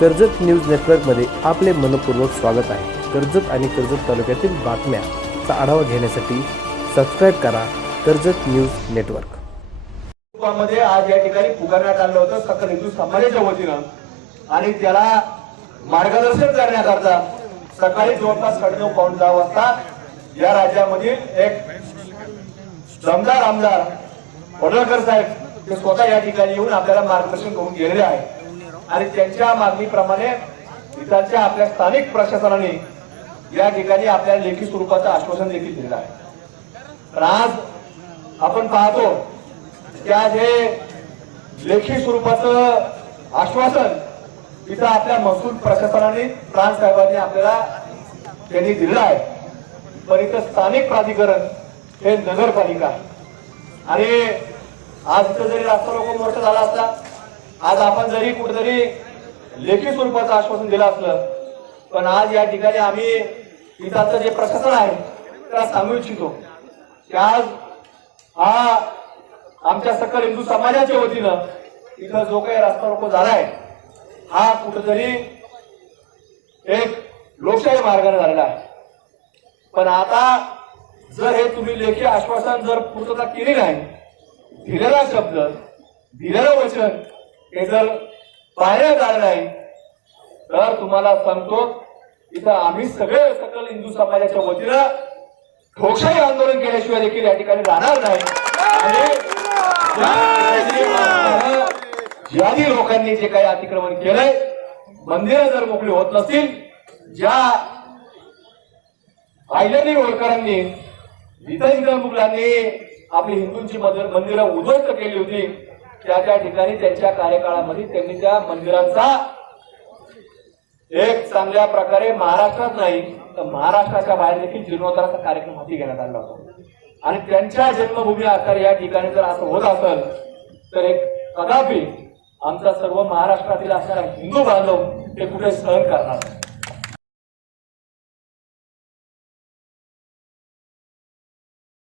Karjat news नेटवर्कमध्ये आपले मनपूर्वक स्वागत आहे. कर्जत आणि कर्जत तालुक्यातील बातम्याचा आढावा घेण्यासाठी सबस्क्राईब करा कर्जत न्यूज नेटवर्क. मध्ये आज या ठिकाणी पुकारण्यात आलं होतं. सकल हिंदू समाजाच्या वतीनं. आणि त्याला मार्गदर्शन करण्याकरता सकाळी जवळपास साडेनऊ पाऊण दहा वाजता या राज्यामधील एक दमदार आमदार वडळकर साहेब ते स्वतः या ठिकाणी येऊन आपल्याला मार्गदर्शन करून गेलेले आहे आणि त्यांच्या मागणीप्रमाणे इथालच्या आपल्या स्थानिक प्रशासनाने या ठिकाणी आपल्या लेखी स्वरूपाचं आश्वासन देखील दिलेलं आहे. पण आज आपण पाहतो त्या जे लेखी स्वरूपाचं आश्वासन तिथं आपल्या महसूल प्रशासनाने प्राण साहेबांनी आपल्याला त्यांनी दिलेलं आहे. पण इथं स्थानिक प्राधिकरण हे नगरपालिका आणि आज इथं जरी रास्ता रोको मोर्चा झाला असता आज आपण जरी कुठेतरी लेखी स्वरूपाचं आश्वासन दिलं असलं पण आज या ठिकाणी आम्ही इथं जे प्रशासन आहे त्याला सांगू इच्छितो. की आज हा आमच्या सकल हिंदू समाजाच्या वतीनं इथं जो काही रस्ता रोको झालाय हा कुठेतरी एक लोकशाही मार्गाने झालेला आहे. पण आता जर हे तुम्ही लेखी आश्वासन जर पूर्तता केली नाही दिलेला शब्द दिलेलं वचन हे जर पाळण्यात आलं नाही तर तुम्हाला सांगतो इथं आम्ही सगळे सकल हिंदू समाजाच्या वतीनं ठोकशाही आंदोलन केल्याशिवाय देखील या ठिकाणी राहणार नाही. ज्या ज्यादी लोकांनी जे काही अतिक्रमण केलंय मंदिरं जर मोकळी होत नसतील ज्या आयलनी होळकरांनी गीतांकर मुघलांनी आपली हिंदूंची मंदिरं उद्ध्वस्त केली होती त्या त्या ठिकाणी त्यांच्या कार्यकाळामध्ये त्यांनी त्या मंदिरांचा एक चांगल्या प्रकारे महाराष्ट्रात नाही तर महाराष्ट्राच्या बाहेर देखील जीर्णोद्धाराचा कार्यक्रम हाती घेण्यात आला होता आणि त्यांच्या जन्मभूमी आकार या ठिकाणी जर असं होत असेल तर एक कदापि आमचा सर्व महाराष्ट्रातील असणारा हिंदू बांधव ते कुठे सहन करणार नाही.